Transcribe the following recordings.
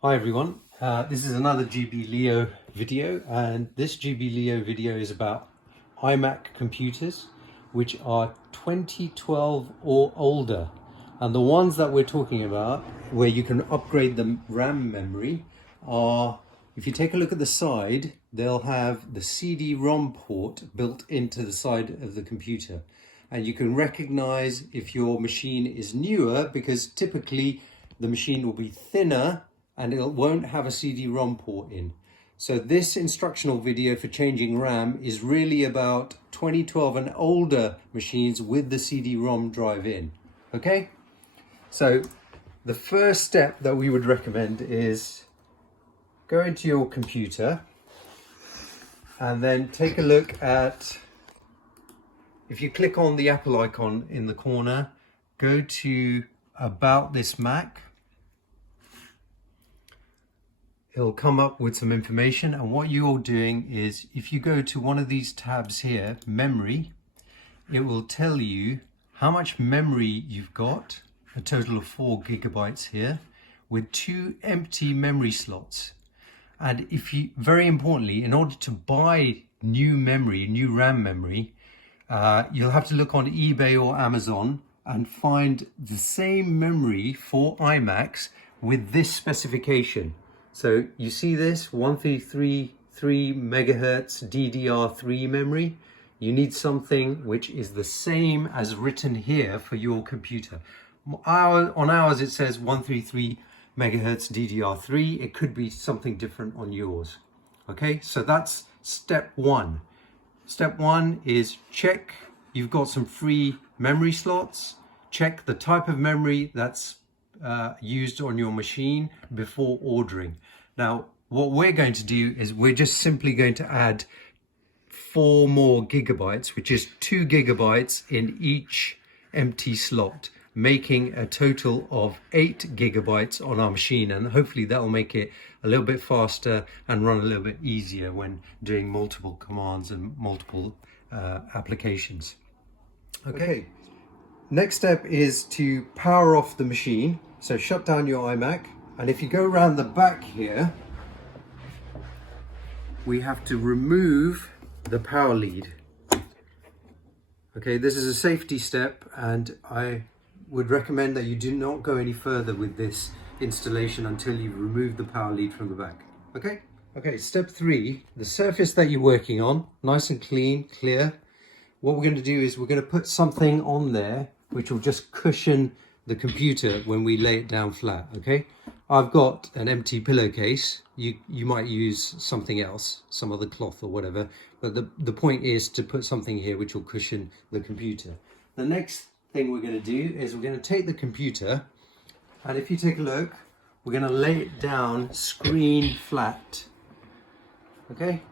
Hi everyone, this is another GB Leo video, and this GB Leo video is about iMac computers which are 2012 or older, and the ones that we're talking about where you can upgrade the RAM memory are, if you take a look at the side, they'll have the CD-ROM port built into the side of the computer, and you can recognize if your machine is newer because typically the machine will be thinner and it won't have a CD-ROM port in. So this instructional video for changing RAM is really about 2012 and older machines with the CD-ROM drive in. Okay? So the first step that we would recommend is go into your computer and then take a look at, if you click on the Apple icon in the corner, go to About This Mac. It'll come up with some information, and what you're doing is, if you go to one of these tabs here, memory, it will tell you how much memory you've got, a total of 4 gigabytes here, with 2 empty memory slots. And if you, very importantly, in order to buy new memory, new RAM memory, you'll have to look on eBay or Amazon and find the same memory for iMacs with this specification. So you see this 1333 megahertz DDR3 memory. You need something which is the same as written here for your computer. On ours it says 133 megahertz DDR3. It could be something different on yours. Okay, so that's step one. Step one is check you've got some free memory slots. Check the type of memory that's used on your machine before ordering. Now, what we're going to do is we're just simply going to add 4 more gigabytes, which is 2 gigabytes in each empty slot, making a total of 8 gigabytes on our machine, and hopefully that will make it a little bit faster and run a little bit easier when doing multiple commands and multiple applications. Okay. Next step is to power off the machine. So shut down your iMac, and if you go around the back here, we have to remove the power lead. Okay, this is a safety step, and I would recommend that you do not go any further with this installation until you've removed the power lead from the back. Okay? Okay, step 3, the surface that you're working on, nice and clean, clear. What we're going to do is we're going to put something on there which will just cushion the computer when we lay it down flat. Okay, I've got an empty pillowcase. You might use something else, some other cloth or whatever, but the point is to put something here which will cushion the computer. The next thing we're going to do is we're going to take the computer, and if you take a look, we're going to lay it down screen flat. Okay,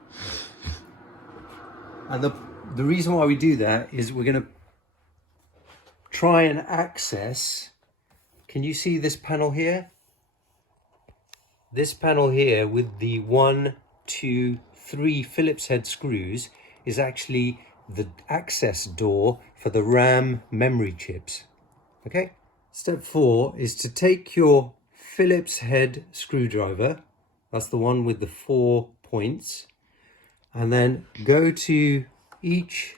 and the reason why we do that is we're going to try and access, can you see this panel here? This panel here with the 1, 2, 3 Phillips head screws is actually the access door for the RAM memory chips. Okay? Step 4 is to take your Phillips head screwdriver, that's the one with the 4 points, and then go to each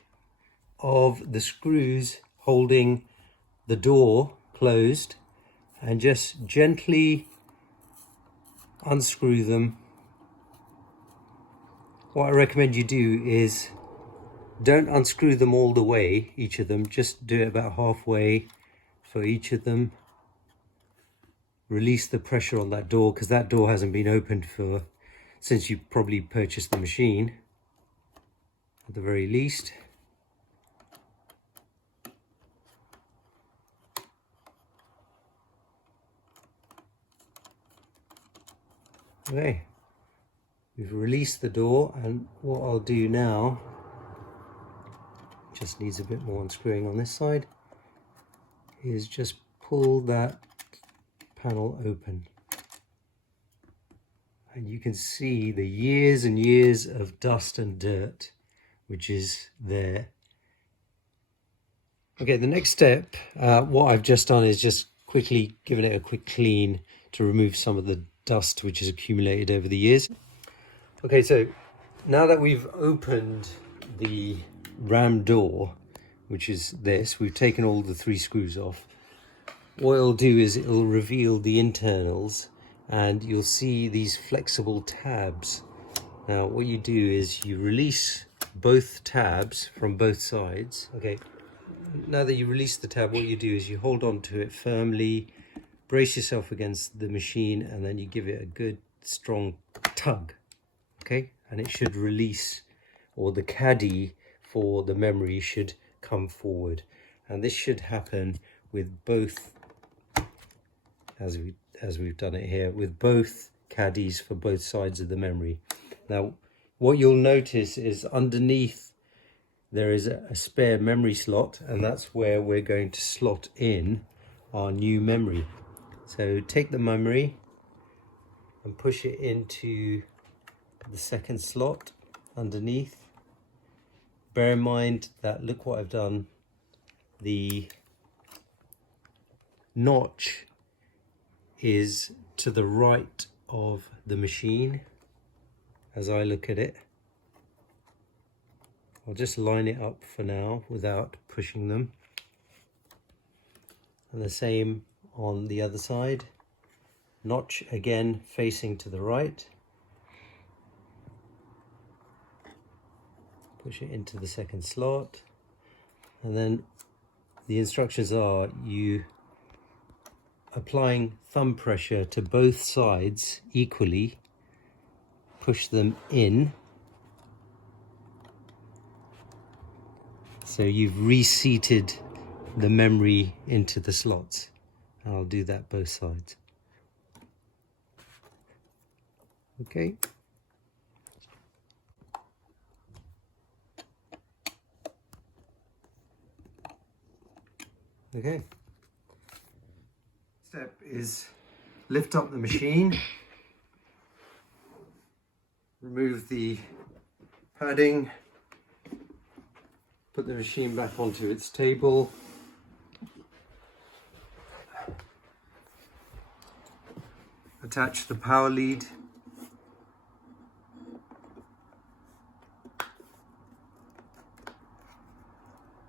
of the screws holding the door closed and just gently unscrew them. What I recommend you do is don't unscrew them all the way, each of them, just do it about halfway for each of them. Release the pressure on that door, because that door hasn't been opened since you probably purchased the machine, at the very least. Okay, we've released the door, and what I'll do now, just needs a bit more unscrewing on this side, is just pull that panel open. And you can see the years and years of dust and dirt which is there. Okay, the next step, what I've just done is just quickly given it a quick clean to remove some of the dust which has accumulated over the years. Okay, so now that we've opened the RAM door, which is this, we've taken all the 3 screws off. What it'll do is it'll reveal the internals, and you'll see these flexible tabs. Now what you do is you release both tabs from both sides. Okay, now that you release the tab, what you do is you hold on to it firmly, brace yourself against the machine, and then you give it a good strong tug. Okay, and it should release, or the caddy for the memory should come forward, and this should happen with both, as we've done it here, with both caddies for both sides of the memory. Now what you'll notice is underneath there is a spare memory slot, and that's where we're going to slot in our new memory. So take the memory and push it into the second slot underneath. Bear in mind that, look what I've done, the notch is to the right of the machine as I look at it. I'll just line it up for now without pushing them, and the same on the other side. Notch again facing to the right. Push it into the second slot, and then the instructions are you applying thumb pressure to both sides equally, push them in, so you've reseated the memory into the slots. And I'll do that both sides. Okay. Okay. Step is lift up the machine, remove the padding, put the machine back onto its table, attach the power lead,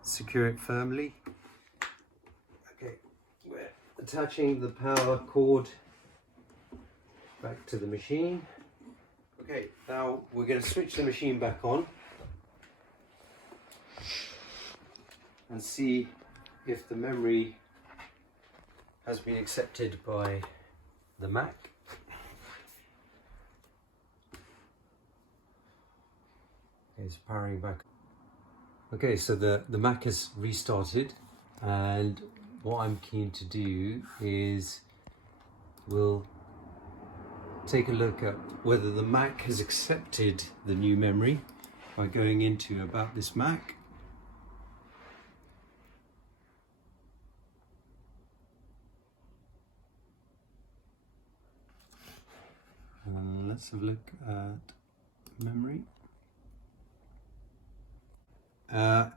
secure it firmly. Okay, we're attaching the power cord back to the machine. Okay, now we're going to switch the machine back on and see if the memory has been accepted by the Mac. It's powering back. Okay, so the Mac has restarted, and what I'm keen to do is we'll take a look at whether the Mac has accepted the new memory by going into About This Mac. And let's have a look at memory.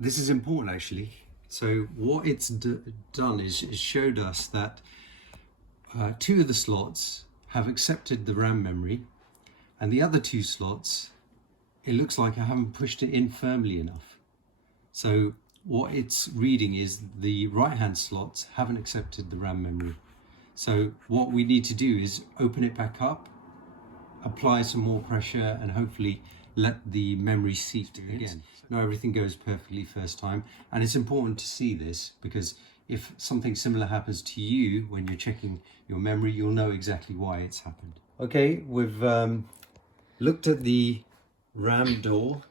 This is important actually. So what it's done is showed us that 2 of the slots have accepted the RAM memory, and the other 2 slots, it looks like I haven't pushed it in firmly enough. So what it's reading is the right hand slots haven't accepted the RAM memory. So what we need to do is open it back up, apply some more pressure, and hopefully let the memory seat again. Not everything goes perfectly first time, and it's important to see this, because if something similar happens to you when you're checking your memory, you'll know exactly why it's happened. Okay, we've looked at the RAM door.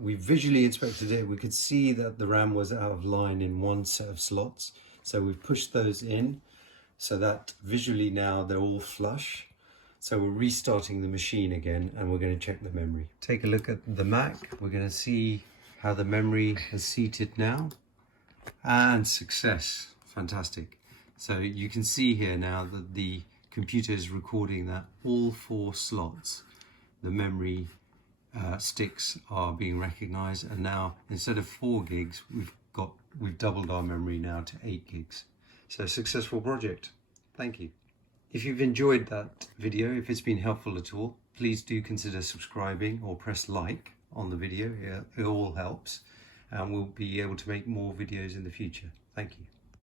We visually inspected it. We could see that the RAM was out of line in one set of slots, so we've pushed those in so that visually now they're all flush. So we're restarting the machine again, and we're going to check the memory. Take a look at the Mac. We're going to see how the memory has seated now. And success. Fantastic. So you can see here now that the computer is recording that all 4 slots, the memory sticks are being recognized, and now instead of 4 gigs, we've doubled our memory now to 8 gigs. So successful project. Thank you. If you've enjoyed that video, if it's been helpful at all, please do consider subscribing or press like on the video. It all helps, and we'll be able to make more videos in the future. Thank you.